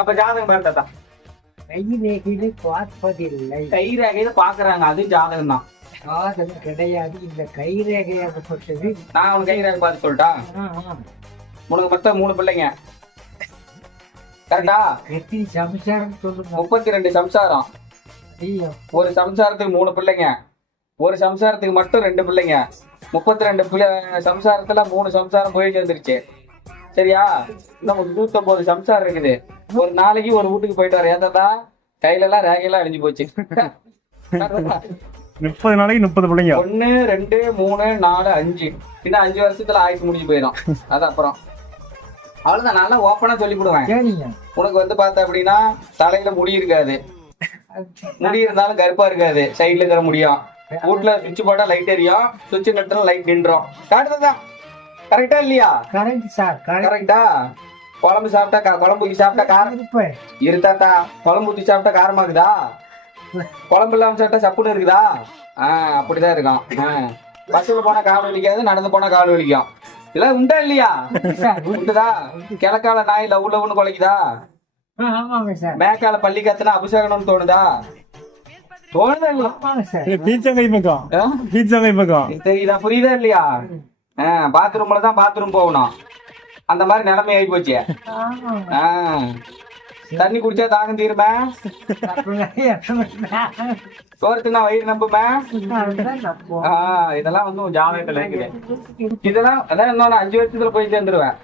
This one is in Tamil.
அப்ப ஜாதகம் பாரு தாத்தா. கை ரேகையில பார்ப்பதில்லை. கை ரேகையில பாக்குறாங்க, அது ஜாதகம் தான். ஜாதகம் கிடையாது. இந்த கை ரேகையாகப்பட்டது. நான் உனக்கு கை ரேகை பார்த்து சொல்லிட்டா? உனக்கு மொத்தம் 3 பிள்ளைங்க கரெக்டா? எத்தனை சம்சாரம் சொல்லுங்க. 32 சம்சாரம். ஐயோ, ஒரு சம்சாரத்துக்கு 3 பிள்ளைங்க, ஒரு சம்சாரத்துக்கு மட்டும் 2 பிள்ளைங்க. 32 சம்சாரத்துல 3 சம்சாரம் போய் சேர்ந்துருச்சு. சரியா? இன்னும் 109 சம்சாரம் இருக்குது. ஒரு நாளைக்கு ஒரு வீட்டுக்கு போயிட்டு வர ஏதாதா கையில எல்லாம் ரேகையெல்லாம் அழிஞ்சு போச்சு. 30 நாளைக்கு 30 பிள்ளைங்க. 1 2 3 4 5 இன்னும் 5 வருஷத்துல ஆயுசு முடிஞ்சு போயிடும். அது அப்புறம் அவ்வளவுதான். நல்லா ஓப்பனா சொல்லிவிடுவேன். சரிங்க. உனக்கு வந்து பார்த்தா அப்படின்னா தலையில முடி இருக்காது, முடி இருந்தாலும் கருப்பா இருக்காது. சைட்ல இருக்கிற முடியும். வீட்டுல சுவிட்ச் போட்டா லைட் எரியும், சுவிட்ச் நட்டுல லைட் நின்றோம். காட்டுதான் கரெக்டா இல்லையா? Correct sir. கரெக்டா? குழம்பு சாப்பிட்டா குழம்பு ஊத்தி சாப்பிட்டா காரம் இருப்பேன். இருத்தாத்தா. குழம்பு ஊத்தி சாப்பிட்டா காரமா இருக்குதா? குழம்பு இல்லாம சாப்பிட்டா சப்புன்னு இருக்குதா? அப்படிதான் இருக்கும். பஸ்ல போனா கால் வலிக்காது, நடந்து போனா கால் வலிக்கும். இதெல்லாம் உண்டா இல்லையா? உண்டுதா? கிழக்கால நாய் லவ் லவ்னு குலைக்குதா? ஆமாங்க சார். மேக்கால பள்ளி கத்துனா அபிஷேகம்னு தோணுதா? தோணுதா இல்லையா? ஆமாங்க சார். பீச்சங்கை பக்கம், பீச்சங்கை பக்கம் தெரியுதா? புரியுதா இல்லையா? பாத்ரூம்ல தான் பாத்ரூம் போகணும். அந்த மாதிரி நிலைமை ஆகி போச்சு. தண்ணி குடிச்சா தாகம் தீருமே, சோறுனா வயிறு நம்புமே. இதெல்லாம் வந்து ஜாதகத்துல இருக்குது. இதெல்லாம் அதான் இன்னொன்னு 5 வருஷத்துல போய் சேர்ந்துருவேன்.